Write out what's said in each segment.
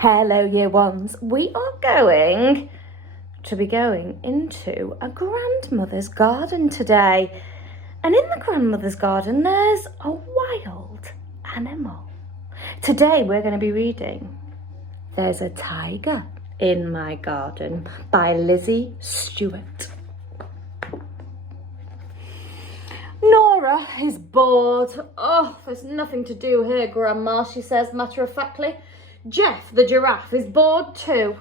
Hello, year ones. We are going to be going into a grandmother's garden today. And in the grandmother's garden, there's a wild animal. Today, we're going to be reading There's a Tiger in My Garden by Lizzy Stewart. Nora is bored. Oh, there's nothing to do here, Grandma, she says matter-of-factly. Jeff, the giraffe, is bored too.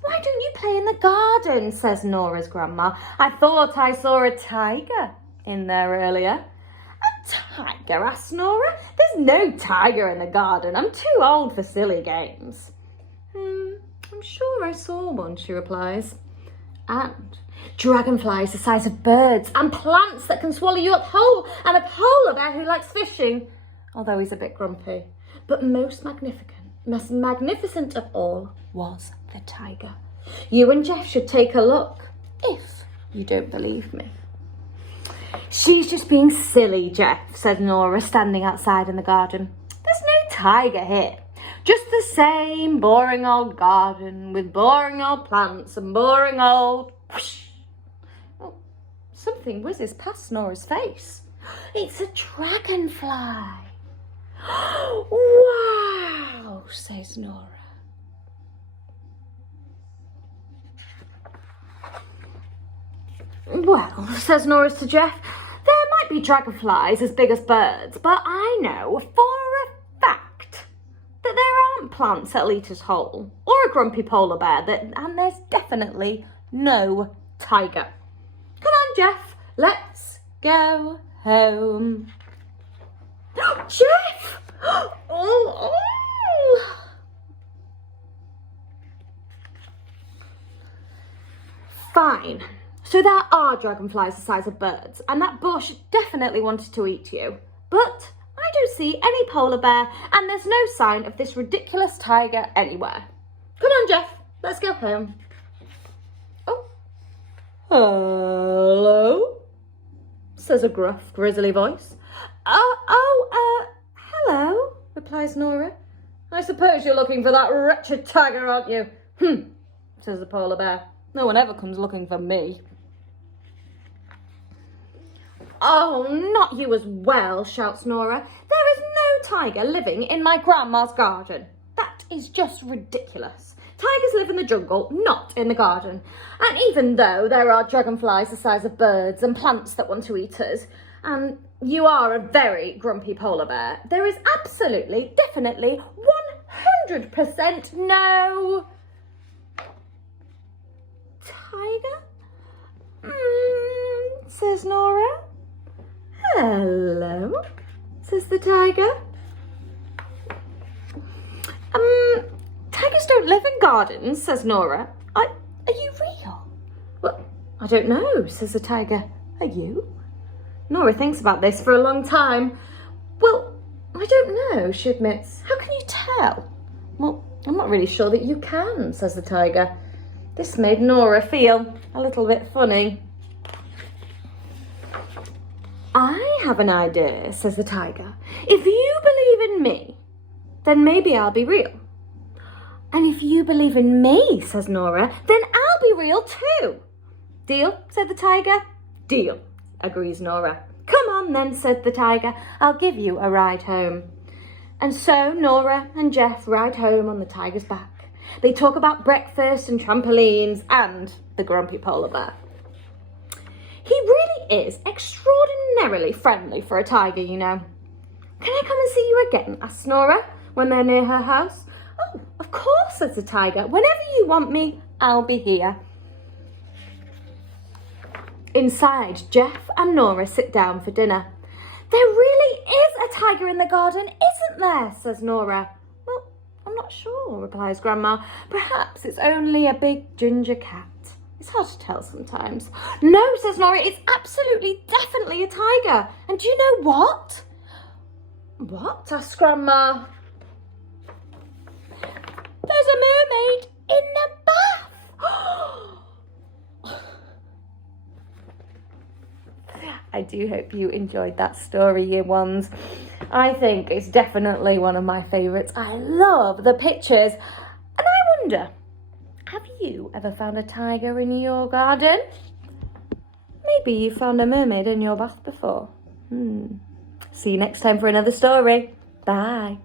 Why don't you play in the garden, says Nora's grandma. I thought I saw a tiger in there earlier. A tiger, asks Nora. There's no tiger in the garden. I'm too old for silly games. I'm sure I saw one, she replies. And dragonflies the size of birds, and plants that can swallow you up whole, and a polar bear who likes fishing, although he's a bit grumpy. But most magnificent of all was the tiger. You and Jeff should take a look, if you don't believe me. She's just being silly, Jeff, said Nora, standing outside in the garden. There's no tiger here. Just the same boring old garden with boring old plants and boring old... Whoosh. Oh, something whizzes past Nora's face. It's a dragonfly. Wow, says Nora. Well, says Nora to Jeff, there might be dragonflies as big as birds, but I know for a fact that there aren't plants that'll eat us whole, or a grumpy polar bear, and there's definitely no tiger. Come on, Jeff, let's go home. Jeff! Oh. Fine. So there are dragonflies the size of birds, and that bush definitely wanted to eat you. But I don't see any polar bear, and there's no sign of this ridiculous tiger anywhere. Come on, Jeff, let's go home. Oh. Hello? Says a gruff, grisly voice. Hello, replies Nora. I suppose you're looking for that wretched tiger, aren't you? Says the polar bear. No one ever comes looking for me. Oh, not you as well, shouts Nora. There is no tiger living in my grandma's garden. That is just ridiculous. Tigers live in the jungle, not in the garden. And even though there are dragonflies the size of birds and plants that want to eat us, and you are a very grumpy polar bear, there is absolutely, definitely, 100% no tiger? Says Nora. Hello, says the tiger. Tigers don't live in gardens, says Nora. Are you real? Well, I don't know, says the tiger. Are you? Nora thinks about this for a long time. Well, I don't know, she admits. How can you tell? Well, I'm not really sure that you can, says the tiger. This made Nora feel a little bit funny. I have an idea, says the tiger. If you believe in me, then maybe I'll be real. And if you believe in me, says Nora, then I'll be real too. Deal, said the tiger. Deal, agrees Nora. Come on then, said the tiger. I'll give you a ride home. And so Nora and Jeff ride home on the tiger's back. They talk about breakfast and trampolines and the grumpy polar bear. He really is extraordinarily friendly for a tiger, you know. Can I come and see you again, asks Nora, when they're near her house. Oh, of course, says the tiger. Whenever you want me, I'll be here. Inside, Jeff and Nora sit down for dinner. There really is a tiger in the garden, isn't there, says Nora. Well, I'm not sure, replies Grandma. Perhaps it's only a big ginger cat. It's hard to tell sometimes. No, says Nora, it's absolutely, definitely a tiger. And do you know what? What? asks Grandma. There's a mermaid in the bath. I do hope you enjoyed that story, year ones. I think it's definitely one of my favourites. I love the pictures. And I wonder, have you ever found a tiger in your garden? Maybe you found a mermaid in your bath before. See you next time for another story. Bye.